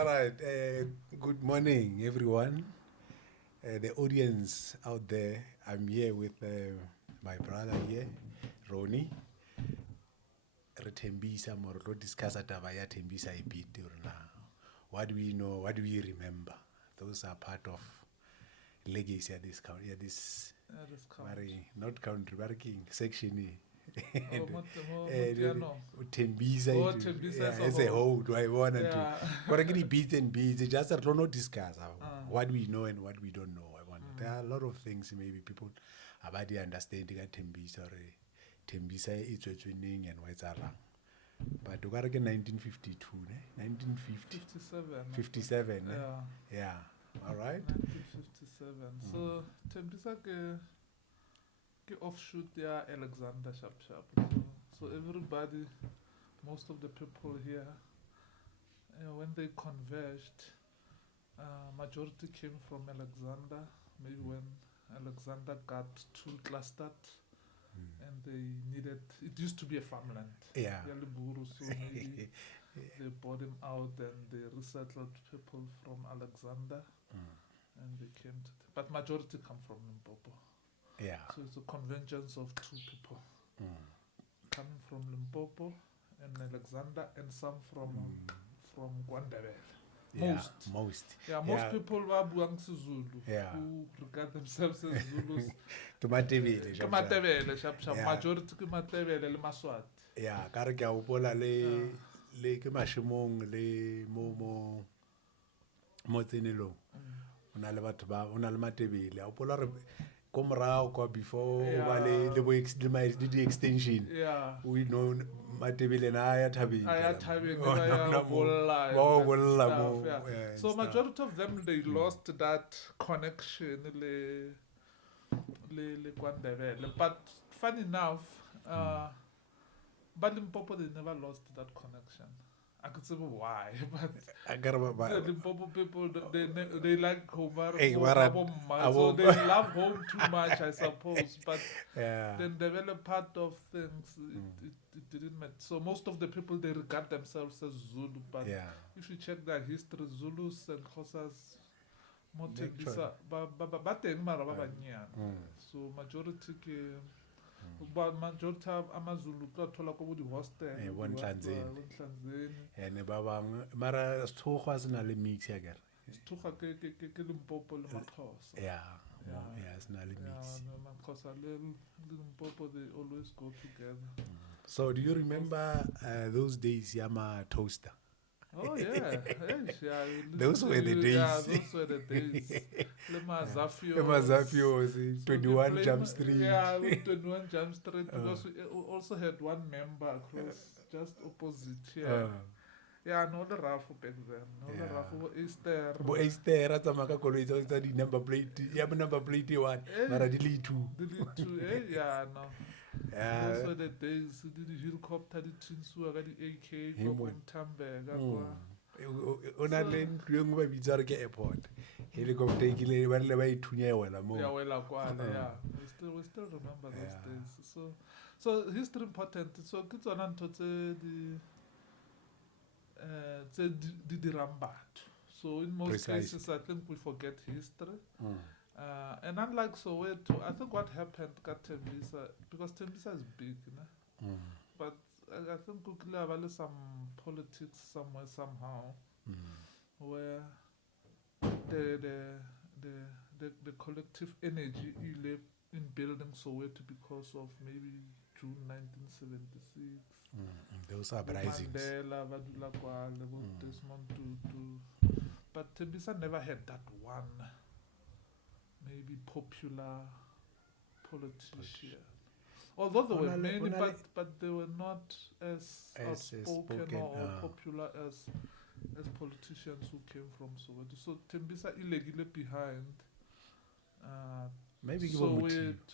All right. Good morning, everyone. The audience out there. I'm here with my brother here, Ronnie. Tembisa, more discuss taba ya Tembisa a bit now. What do we know? What do we remember? Those are part of legacy at this country. This not country, but section. Tembisa as a whole. Do I want to? But I beats and beats. Just a not discuss what we know and what we don't know. I want. There are a lot of things maybe people about the understanding at Tembisa or Tembisa is winning and what's around. But we got 1952, 1950, 57. Yeah. All right. 1957. So Tembisa ke offshoot there Alexander Sharp. So everybody, most of the people here, when they converged, majority came from Alexander. Maybe when Alexander got too clustered and they needed, it used to be a farmland. Yeah. So maybe they bought him out and they resettled people from Alexander and they came to, but majority come from Limpopo. Yeah. So it's a convergence of two people coming from Limpopo and Alexander, and some from Kwandebele. Most people were Buang Zulu who regard themselves as Zulus. Matebele, majority Matebele le Maswati. Yeah, Karaka Upola le Kemashimong le Momo Motinilo. Unalmatebele. Upola Komrao before the extension. Yeah. We know Matebele and Ayatabi. So majority of them they lost that connection le Kwandebele. But funny enough, but Limpopo they never lost that connection. I could say why, but the Limpopo people they like home, so they love home too much, I suppose. But then the development part of things it didn't matter. So most of the people they regard themselves as Zulu, but if you check their history, Zulus and Xhosas, Tembisa, so majority but majority of Amazulu thola ko di hostel one Tanzania and babang mara stokwa sina le mix ya gare stokwa ke Limpopo le Maxhosa yeah sina le mix Maxhosa le Limpopo they always go together. So do you remember those days Yama toaster? Oh yeah. Those were the days. Yeah, those were the days. Le Mazafio was 21 Jump Street. Yeah, 21 Jump Street because we also had one member across just opposite here. Yeah, no the Rafu back then. No the Rafu Easter. But Easter at Amaka College the number plate. You have number plate one. Mara delete two. Delete two. Yeah, no. Those were the days. The helicopter, the Tinsu, the AK, Tambe. Onalen young baby Zarke Airport. Helicopter kile wale way tunye wala mo. Yeah, yeah. We still remember those days. So history important. So kids on the Rambat. So in most cases, I think we forget history. And unlike Soweto, I think what happened got Tembisa, because Tembisa is big, but I think we have some politics somewhere, somehow, where the collective energy in building Soweto because of maybe June 1976. Those are rising. Mandela, Vadula Kwale, Desmond Tutu. But Tembisa never had that one. Maybe popular politician. Although there were many, but they were not as outspoken or popular as politicians who came from Soweto. So Tembisa illegally behind. Maybe so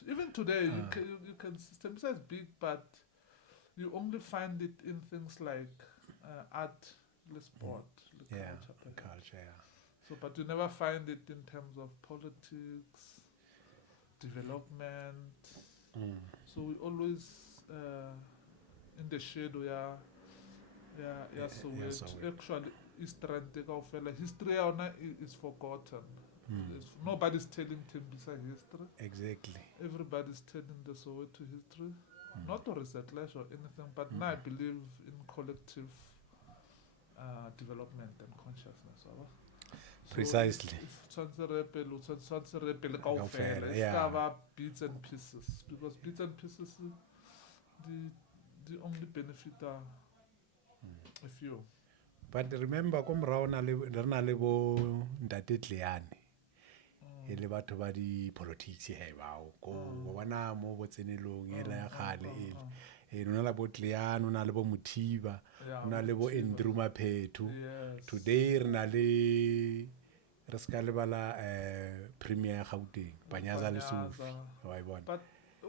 even today you can Tembisa is big, but you only find it in things like art, the sport, the culture. So, but you never find it in terms of politics, development. So we always in the shadow, so actually history is forgotten. Nobody's telling Tembisa history. Exactly. Everybody's telling the Soweto history. Not to resettler or anything, but now I believe in collective development and consciousness. Precisely. Yeah. Bits and pieces, because bits and pieces the only benefit are a few. But remember, re na le bo Ntate Tleane e le batho ba di politics he bao go bona mo botsenelong e la gale e no la bo Tleane no na le bo Mothiba no le bo Andrew Maphethu. Today re na le re ska le bala premier Gauteng Banyaza Lesufi wa bona. But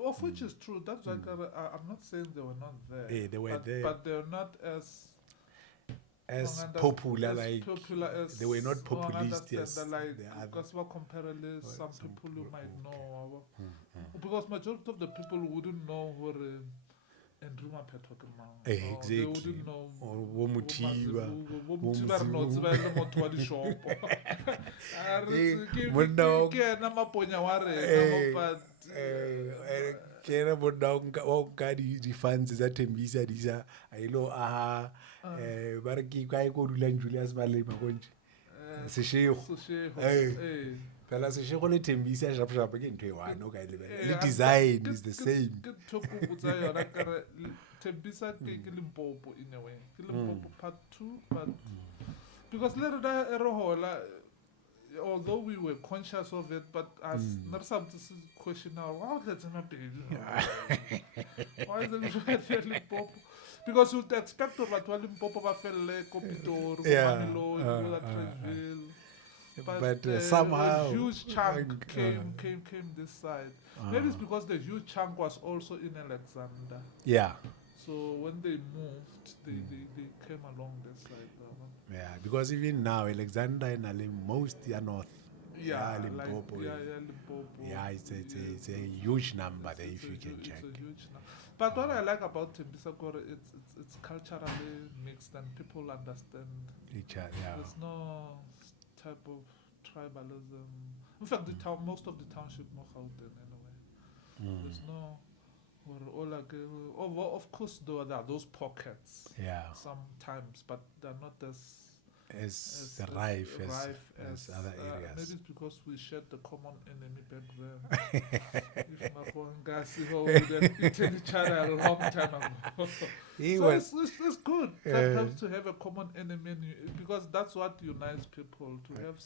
of which is true. That's like I'm not saying they were not there. They were there, but they're not as popular, like popular as they were not populist. Yes, because comparatively, some people you might know, because majority of the people wouldn't know who Andrew Maphethu exactly. They wouldn't know or Mothiba. Kera bonda di fans tsa Tembisa disa a ilo aha ba re ke ka go dula Julius Malema konje Seshego pela Seshego le Tembisa shap ke ntwe one o ka le design is the same. Tembisa ke Limpopo in a way. Limpopo part 2, but because later that although we were conscious of it, but as not something to question now, wow, that's not big. Why is it Limpopo? Because you'd expect that Limpopo va felle Kopitor, Mamilo, but somehow a huge chunk came this side. Maybe it's because the huge chunk was also in Alexander. Yeah. So when they moved, they came along this side. Yeah, because even now Alexander and most are north. Limpopo. Limpopo. Yeah, it's a huge number there if you can check. It's a huge number. But what I like about Tembisa, it's culturally mixed and people understand each other. Yeah. There's no type of tribalism. In fact, most of the township know Gauteng anyway. There's no. Of course, there are those pockets. Yeah. Sometimes, but they're not as rife as other areas. Maybe it's because we shared the common enemy back then. If Makonga we eaten each other a long time ago. It's good sometimes to have a common enemy because that's what unites people. To have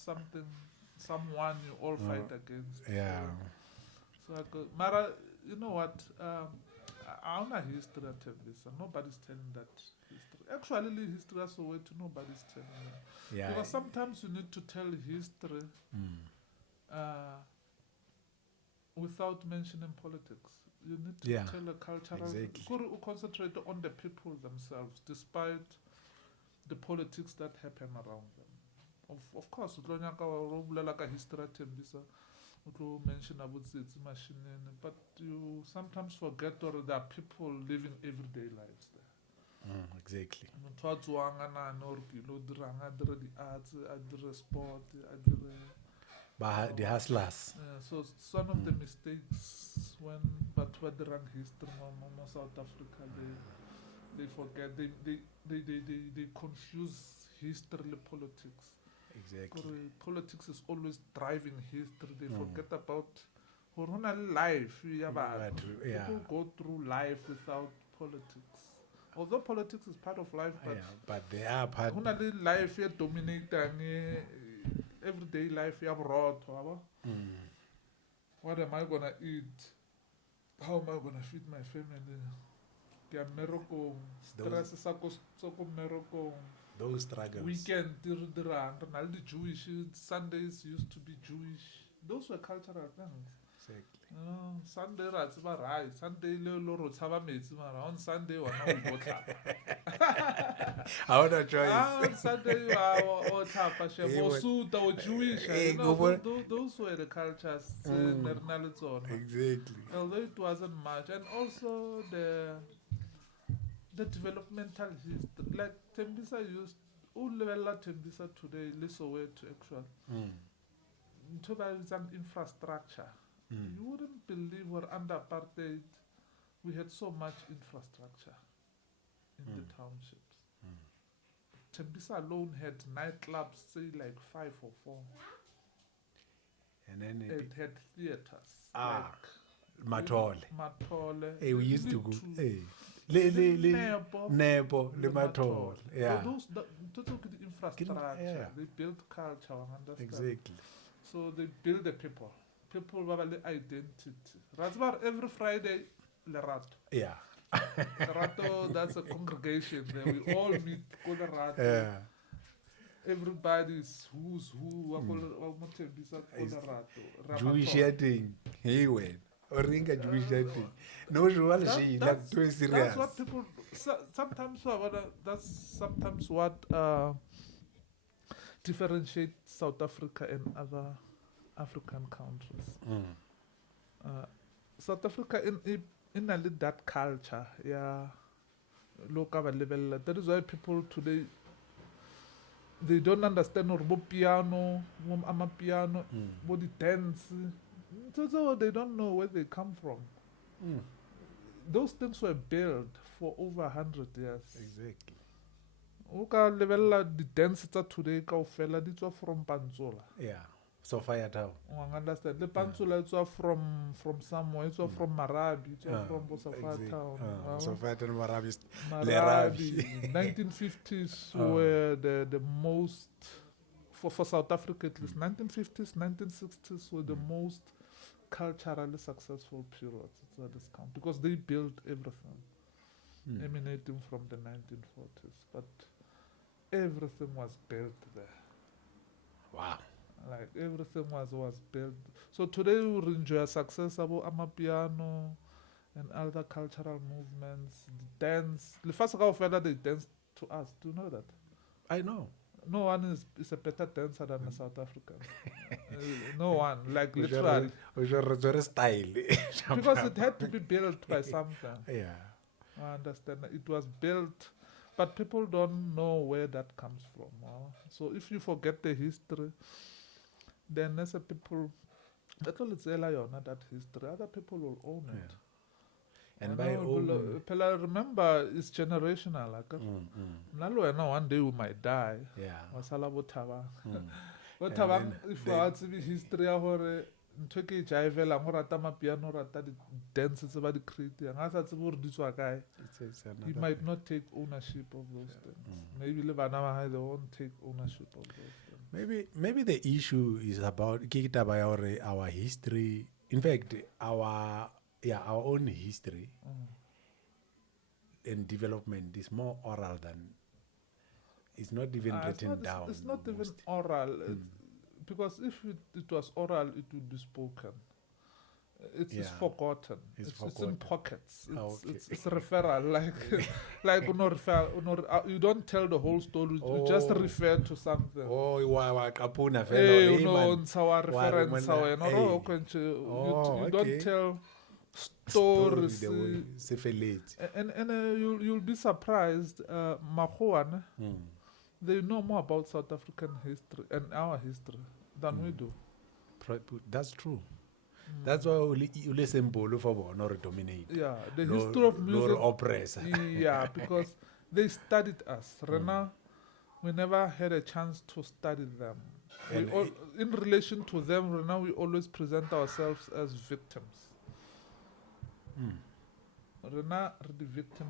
someone you all fight against. Yeah. So Mara. You know what? I own a history at Tembisa. Nobody's telling that history. Actually, history is a way to nobody's telling it. Yeah. Because sometimes you need to tell history without mentioning politics. You need to tell a cultural. Exactly. Concentrate on the people themselves, despite the politics that happen around them. Of course, history at Tembisa. To mention about the machine, but you sometimes forget there are people living everyday lives there. Exactly. The hustlers. So some of the mistakes when the rank history South Africa they forget they confuse history with politics. Exactly. Politics is always driving history. They forget about life. People go through life without politics. Although politics is part of life, but they are part. Life dominating everyday life. What am I gonna eat? How am I gonna feed my family? Those struggles. Weekend, Jewish Sundays used to be Jewish. Those were cultural things. Exactly. Sunday rats were right. Sunday on Sunday we I want a choice. Sunday or Jewish. Those were the cultures. Exactly. Although it wasn't much, and also the developmental history, like Tembisa used level Tembisa today, Soweto actually. To an infrastructure. You wouldn't believe we're under apartheid. We had so much infrastructure in the townships. Tembisa alone had nightclubs, say like 5 or 4. And then it had theaters. Matole. Hey, we used to go. Hey. Nebo, le Matole. Yeah. So those the infrastructure, they build culture, understand? Exactly. So they build the people. People have the identity. Razbar every Friday, Lerato. Yeah. Lerato, that's a congregation. Then we all meet Lerato. Yeah. Everybody's who's who. Jewish thing. Hey, wait. Oringa Jewish thing. No, she like too serious. That's what people. That's sometimes what differentiates South Africa and other African countries. South Africa in a little that culture, yeah. Local level. That is why people today they don't understand or piano, piano, body dance. So they don't know where they come from. Those things were built for over 100 years. Exactly. Okay, level the dance today, fella, these are from Panzola. Yeah. So fire town. I understand. The Panzola is from somewhere. It's from Marabi. It's from Bosafat town. Bosafat and Marabi. Marabi. 1950s were the most, for South Africa at least, 1950s, 1960s were the most culturally successful periods at this country because they built everything emanating from the 1940s. But everything was built there. Wow. Like everything was built. So today we enjoy success about Amapiano and other cultural movements. The dance. The first fella they dance to us. Do you know that? I know. No one is a better dancer than a South African. No one. Like literally. Style. Because it had to be built by something. Yeah. I understand. It was built, but people don't know where that comes from. So if you forget the history, then as a people, that's all it's that history. Other people will own it. And by own, remember, it's generational. Like, one day we might die. Yeah. If you want to be history, Ntoke jaivela ngorata mapiano rata di dance tse ba di create nga sa tse bo re ditswa kae. You might not take ownership of those things. Maybe le bana ba they won't take ownership of those things. Maybe the issue is about our history. In fact, our own history and development is more oral than it's not even written down. It's not even oral. Because if it was oral, it would be spoken. It's forgotten. It's in pockets. It's referral. Like you don't tell the whole story. You just refer to something. You don't tell stories. And you'll be surprised. Mahoan, they know more about South African history and our history than we do. That's true. That's why you listen to for not dominate. Yeah, the history of music. Yeah, because they studied us. Rena, we never had a chance to study them. In relation to them, Rena, we always present ourselves as victims. Rena, the victim.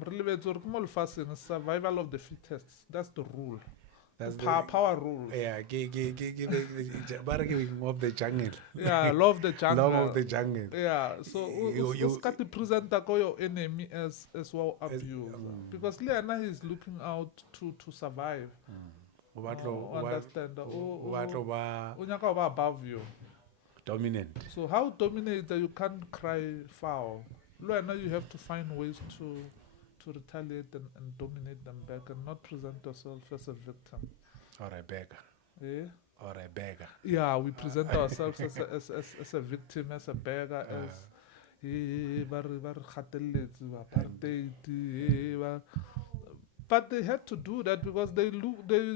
Survival of the fittest. That's the rule. That's the power rule. Yeah, giving of the jungle. Yeah, love the jungle. Love of the jungle. Yeah, so you got to present your enemy as well abused. Because Leana is looking out to survive. Understand? Above you. Dominant. So how dominate that you can't cry foul? Leana, you have to find ways to retaliate and dominate them back and not present yourself as a victim. Or a beggar. Yeah? Or a beggar. Yeah, we present ourselves as a victim, as a beggar, But they had to do that because they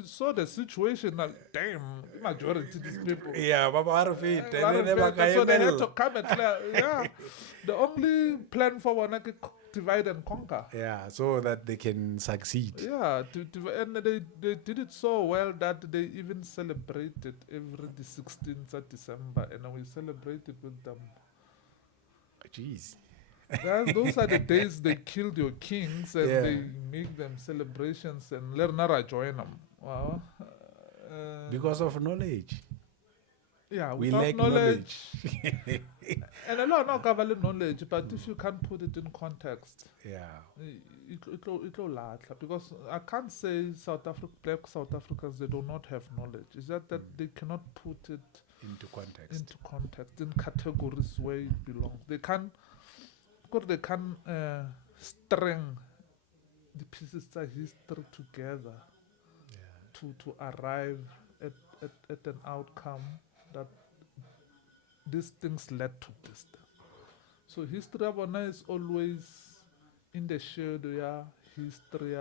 saw the situation like, damn, majority of these people. Yeah, So they had to come and clear. Yeah, the only plan for one like divide and conquer. Yeah, so that they can succeed. Yeah, and they did it so well that they even celebrated every the 16th of December, and we celebrated with them. Jeez. Those are the days they killed your kings and they make them celebrations and Lernara join them. Wow. Because of knowledge. Yeah, we lack knowledge. And a lot of government knowledge, but if you can't put it in context, it'll laugh. Because I can't say black South Africans, they do not have knowledge. It's that they cannot put it into context, in categories where it belongs. They can string the pieces of history together to arrive at an outcome that these things led to this. So history is always in the shadow. History.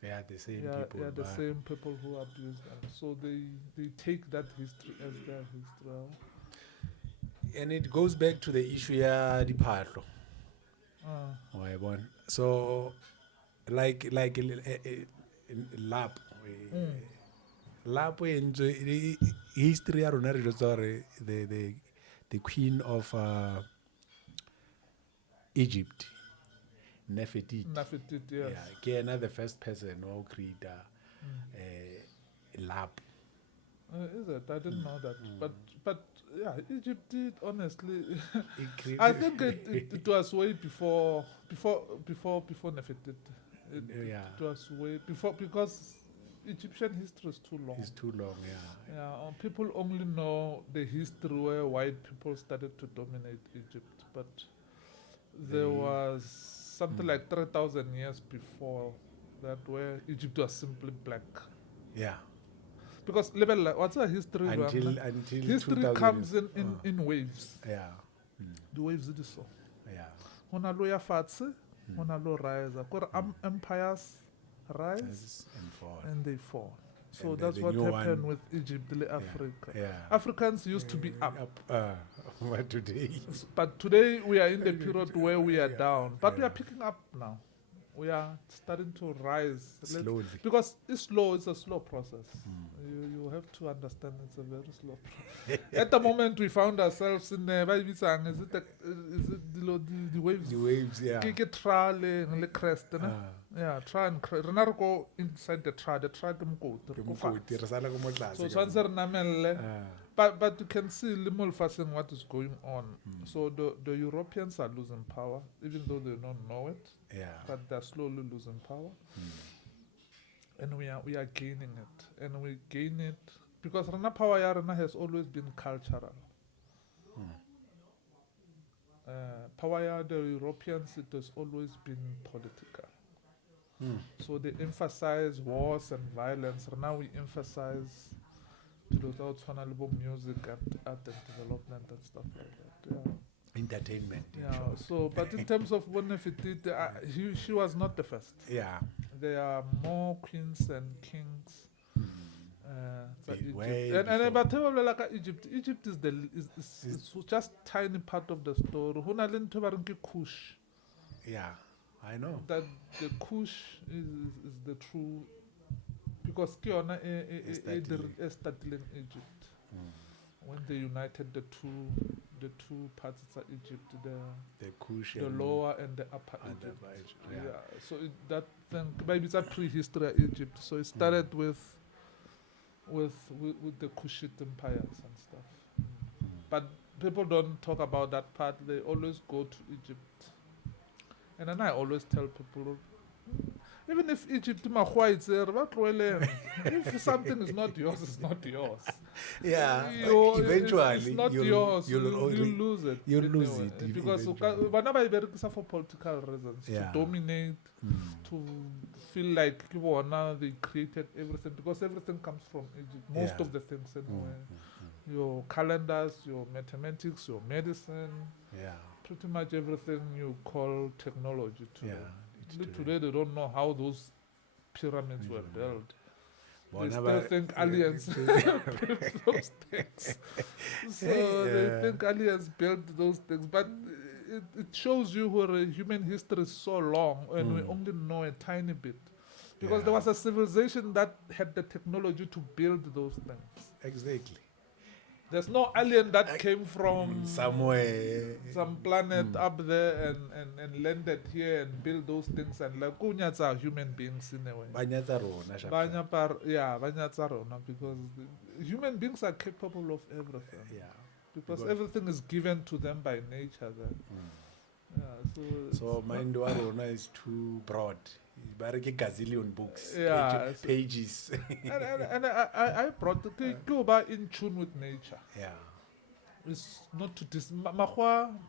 The same people. Yeah, the same people who abuse them. So they take that history as their history. And it goes back to the issue the parlo. So like lap in history the queen of Egypt, Nefertiti. Yes. Yeah, the first person who created lap. Is it? I didn't know that. But yeah, Egypt did honestly. I think it was way before Nefertiti. It was way before because Egyptian history is too long. It's too long, Yeah, people only know the history where white people started to dominate Egypt, but there was something like 3,000 years before that where Egypt was simply black. Yeah. Because what's our history? Until history comes in waves. Yeah. The waves it is so. Yeah. Hona lo ya fatshe, hona lo rise. Empires rise and they fall. So and that's what happened with Egypt, Africa. Yeah. Africans used to be up. But today we are in the period where we are down. But we are picking up now. We are starting to rise slowly because it's slow. It's a slow process. You have to understand it's a very slow process. At the moment we found ourselves in the waves? The waves, yeah. Crest, yeah, try and crest. Go inside the try. The try them go. But you can see little facing what is going on. So the Europeans are losing power, even though they don't know it. Yeah. But they're slowly losing power. And we are gaining it. And we gain it because Rana power has always been cultural. Power the Europeans, it has always been political. So they emphasize wars and violence. Now we emphasize music and art and development and stuff like that. Yeah. Entertainment. Yeah. So, but in terms of Nefertiti, she was not the first. Yeah. There are more queens and kings. Egypt is just tiny part of the story. Kush. Yeah, I know. That the Kush is the true, because Kiona started in Egypt when they united the two parts of Egypt, the Kush, the lower and the upper Egypt. Yeah. So that thing, maybe it's a prehistory of Egypt. So it started with the Kushite empires and stuff. But people don't talk about that part. They always go to Egypt. And then I always tell people, even if Egypt if something is not yours, it's not yours. Yeah, eventually it's not yours. You'll lose it. You'll lose it. Because whenever you for political reasons, to dominate, to feel like they created everything, because everything comes from Egypt. Most of the things anyway. Your calendars, your mathematics, your medicine. Yeah. Pretty much everything you call technology today. Today they don't know how those pyramids were built. They still think aliens built those things. So they think aliens built those things. But it shows you where human history is so long and we only know a tiny bit. Because there was a civilization that had the technology to build those things. Exactly. There's no alien that came from somewhere, some planet up there and landed here and built those things, and like kunyatsa are human beings in a way. Banyatsa rona, because human beings are capable of everything. Yeah. Because everything is given to them by nature then. So mind rona is too broad. Bareke gazillion books, pages. and I brought the Cuba in tune with nature. Yeah. It's not to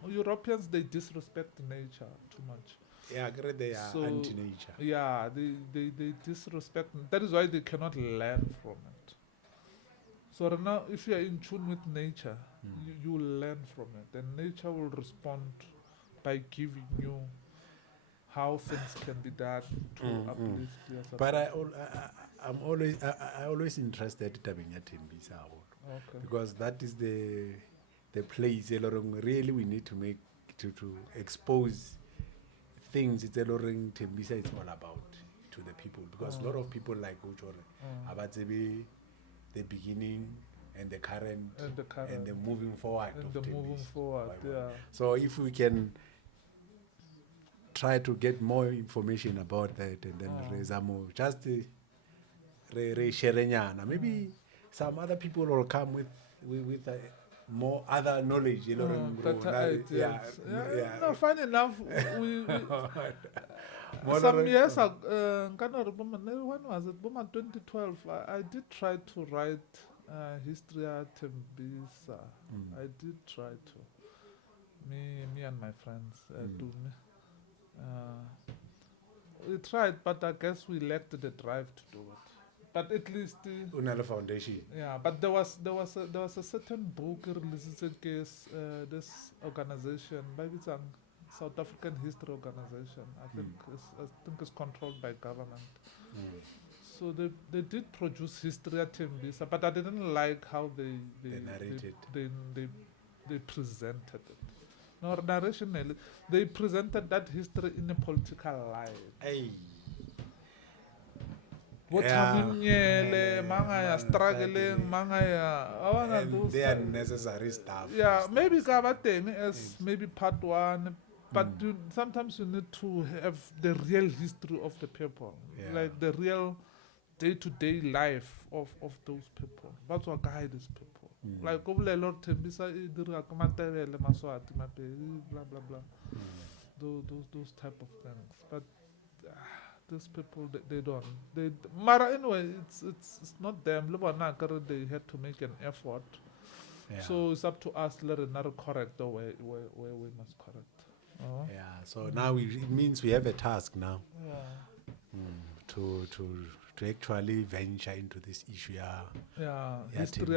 Europeans, they disrespect nature too much. Yeah, they are anti-nature. Yeah, they disrespect. That is why they cannot learn from it. So now, if you are in tune with nature, you will learn from it, and nature will respond by giving you how things can be done to uplift yourself. But I'm always interested in Tembisa, because that is the place really we need to make to expose things. It's Tembisa is all about to the people, because a lot of people like Uchore about the beginning and the current and the moving forward of Tembisa. So if we can try to get more information about that, and then just maybe some other people will come with more other knowledge. No, funny enough, we some years ago, when was it? 2012. I did try to write history at Tembisa. I did try to. Me and my friends do me. We tried, but I guess we lacked the drive to do it. But at least another foundation. Yeah, but there was a certain book released against this organization, maybe it's a South African history organization. I think it's controlled by government. So they did produce history at Tembisa, but I didn't like how they narrated. They presented it. No narration. They presented that history in a political light. Hey. Struggling, and they are necessary stuff. Yeah, maybe Kabateng as maybe part one, but sometimes you need to have the real history of the people, like the real day-to-day life of those people. That's what guide these people. Like Lord Tembisa, blah blah blah. Those type of things. But these people they don't. Mara anyway, it's not them. They had to make an effort. Yeah. So it's up to us to correct the way we must correct. Yeah. So now it means we have a task now. Yeah. To actually venture into this issue. History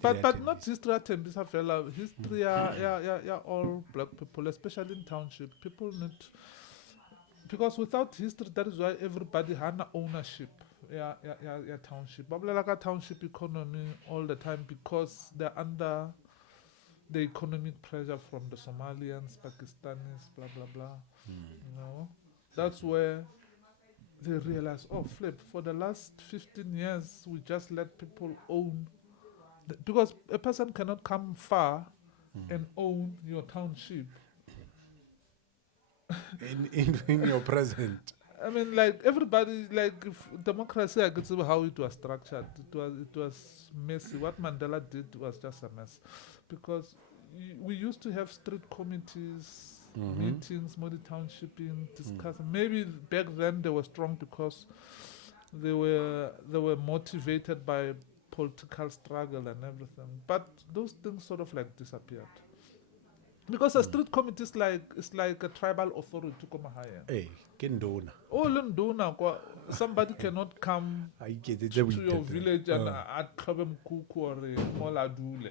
but not history at Tembisa fella. History all black people, especially in township. People need, because without history, that is why everybody had ownership. Township. But like a township economy all the time, because they're under the economic pressure from the Somalians, Pakistanis, blah blah blah. You know, that's where they realize, flip, for the last 15 years, we just let people own. Because a person cannot come far and own your township. in your present. I mean, like, everybody, like, if democracy, I could see how it was structured. It was messy. What Mandela did was just a mess. Because we used to have street committees, meetings, Modi Townshiping, discussing. Maybe back then they were strong because they were motivated by political struggle and everything. But those things sort of like disappeared. Because a street committee is like a tribal authority to come higher. Hey, Kendona. Oh, somebody cannot come to your village and at Kabem Kuku or Mola Dule.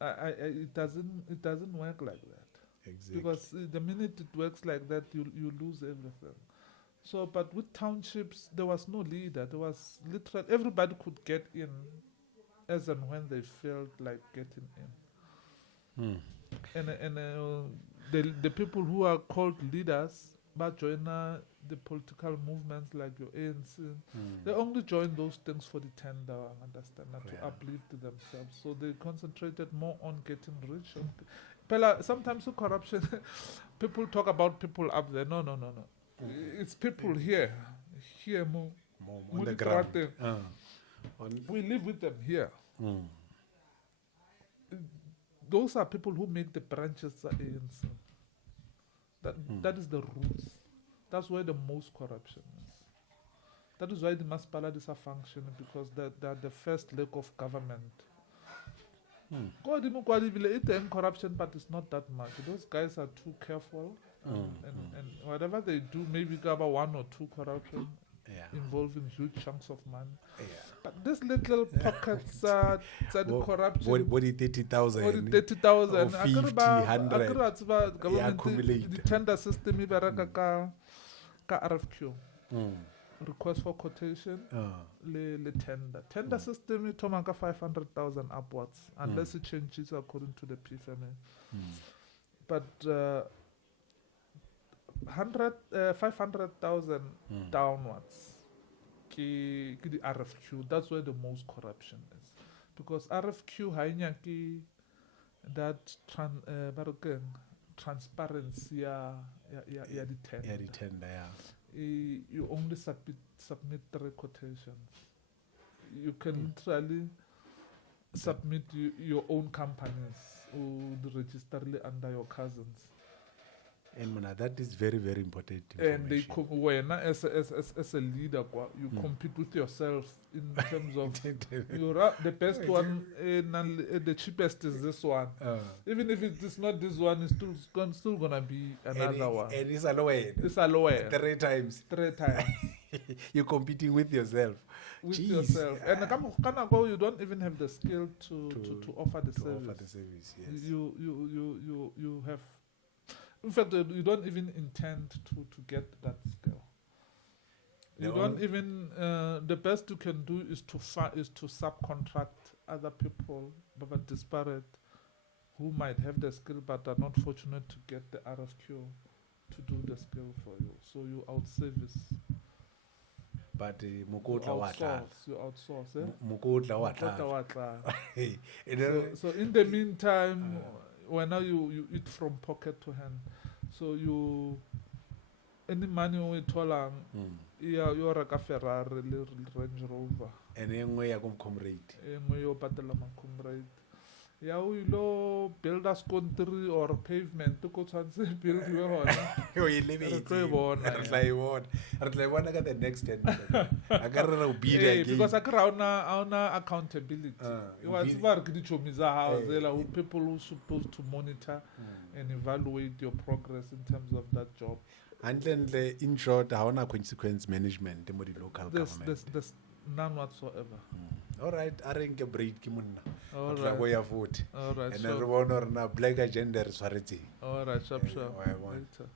It doesn't work like that. Exactly. Because the minute it works like that, you lose everything. So, but with townships, there was no leader. There was literally everybody could get in as and when they felt like getting in. And the people who are called leaders, but join the political movements like your ANC, they only join those things for the tender, understand, to uplift themselves. So they concentrated more on getting rich. Sometimes with corruption, people talk about people up there. No. It's people here more on the ground. We live with them here. Those are people who make the branches ANC. That is the roots. That's where the most corruption is. That is why the municipalities are functioning, because they're the first leg of government. It's corruption, but it's not that much. Those guys are too careful, and whatever they do, maybe cover 1 or 2 corruption involving huge chunks of money. But these little pockets are the corruption. What 30,000? What 30,000? 50, 100. Government, the tender system, ka RFQ. Request for quotation, le tender. Tender system is 500,000 upwards, unless it changes according to the PFMA. But 500,000 downwards, the RFQ, that's where the most corruption is. Because RFQ, that transparency, the tender. You only submit 3 quotations. You can literally submit your own companies or register under your cousins. And that is very, very important. And they as a leader, you compete with yourself in terms of the best one, and the cheapest is this one. Even if it is not this one, it's still gonna be another one. And it's a lower. It's a lower. 3 times. 3 times. You're competing with yourself. Yourself. And you don't even have the skill to offer the service. Offer the service, yes. You have. In fact, you don't even intend to get that skill. You don't even. The best you can do is to subcontract other people, but disparate, who might have the skill but are not fortunate to get the RFQ to do the skill for you. So you outservice. But you outsource. So in the meantime. When now you eat from pocket to hand, so any money we tolang, you're a Ferrari, Range Rover, and then we are going to comrade. Yeah, we lo build a country or pavement to go to build your home. You live in the next 10 minutes. I got because I crown accountability. You want to work the house, people who are supposed to monitor and evaluate your progress in terms of that job. And then, in short, how na consequence management in the local government? There's none whatsoever. All right, I think a break. All right. And then, black agenda is all right, sharp. Later.